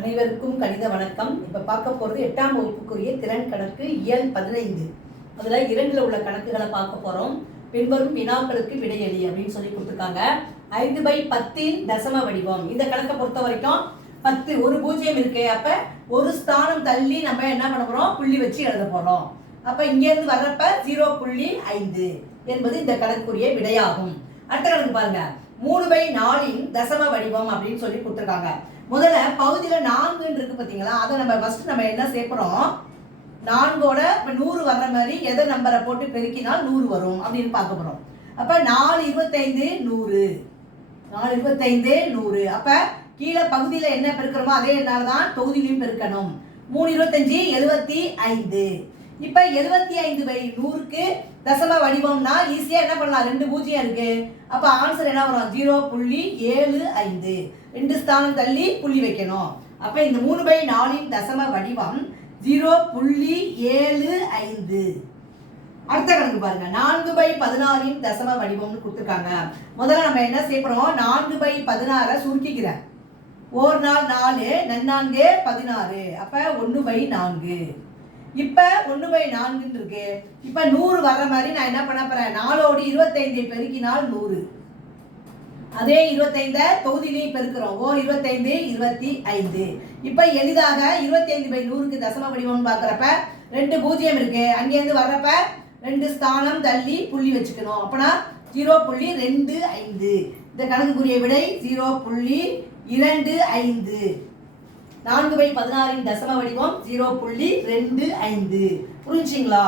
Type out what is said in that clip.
அனைவருக்கும் கணித வணக்கம். இப்போ பார்க்க போகிறது எட்டாம் வகுப்புக்குரிய திறன் கணக்கு இயல் பதினைந்து. அதில் இரண்டில் உள்ள கணக்குகளை பார்க்க போகிறோம் பின்வரும் வினாக்களுக்கு விடையளி அப்படின்னு சொல்லி கொடுத்துருக்காங்க. ஐந்து பை பத்தின் தசம வடிவம். இந்த கணக்கை பொறுத்த வரைக்கும் பத்து ஒரு பூஜ்ஜியம் இருக்கு. அப்போ ஒரு ஸ்தானம் தள்ளி நம்ம என்ன பண்ண போகிறோம் புள்ளி வச்சு எழுத போகிறோம் அப்போ இங்கேருந்து வர்றப்ப ஜீரோ புள்ளி ஐந்து என்பது இந்த கணக்குரிய விடையாகும். அடுத்த கணக்கு பாருங்கள் மூணு பை நாலின் தசம வடிவம் அப்படின்னு சொல்லி கொடுத்துருக்காங்க. முதல்ல பகுதியில் நான்குன்னு இருக்கு பார்த்தீங்களா? அதை நம்ம ஃபர்ஸ்ட் நம்ம என்ன சேர்க்குறோம்? நான்கோட இப்போ நூறு வர்ற மாதிரி எதை நம்பரை போட்டு பெருக்கினால் நூறு வரும் அப்படின்னு பார்க்க போகிறோம் அப்போ நாலு இருபத்தைந்து நூறு. நாலு இருபத்தைந்து நூறு. அப்போ கீழே பகுதியில் என்ன பெருக்கிறோமோ அதே என்னால் தான் தொகுதியிலையும் பெருக்கணும். மூணு இருபத்தஞ்சி எழுபத்தி ஐந்து. இப்போ எழுபத்தி ஐந்து பை நூறுக்கு தசம வடிவம்னா ஈஸியாக என்ன பண்ணலாம்? ரெண்டு பூஜ்ஜியம் இருக்கு. அப்போ ஆன்சர் என்ன வரும்? ஜீரோ புள்ளி ஏழு ஐந்து. ரெண்டு ஸ்தானம் தள்ளி புள்ளி வைக்கணும். அப்போ இந்த மூணு பை நாலின் தசம வடிவம் ஜீரோ புள்ளி ஏழு ஐந்து. அடுத்த கணக்கு பாருங்க. நான்கு பை பதினாறின் தசம வடிவம்னு கொடுத்துருக்காங்க. முதல்ல நம்ம என்ன செய்யப்படுறோம் நான்கு பை பதினாறை சுருக்கிக்கிறேன். ஓர் நாள் நாலு நன்னான்கு பதினாறு. அப்ப ஒன்று பை நான்கு. இப்ப ஒன்று பை நான்குன்னு இருக்கு. இப்ப நூறு வர்ற மாதிரி நான் என்ன பண்ண போறேன்? நாலோடு இருபத்தைந்தை பெருக்கினால் நூறு. அதே இருபத்தைந்த தொகுதியிலையும் பெருக்கிறோம். ஓ இருபத்தைந்து இருபத்தி ஐந்து. இப்ப எளிதாக இருபத்தைந்து பை நூறுக்கு தசம வடிவம்னு பார்க்குறப்ப ரெண்டு பூஜ்ஜியம் இருக்கு. அங்கேருந்து வர்றப்ப ரெண்டு ஸ்தானம் தள்ளி புள்ளி வச்சுக்கணும். அப்பனா ஜீரோ புள்ளி ரெண்டு ஐந்து. இந்த கணக்குக்குரிய விடை ஜீரோ புள்ளி இரண்டு ஐந்து. நான்கு பை பதினாறின் தசம வடிவம் ஜீரோ புள்ளி ரெண்டு ஐந்து. புரிஞ்சுங்களா?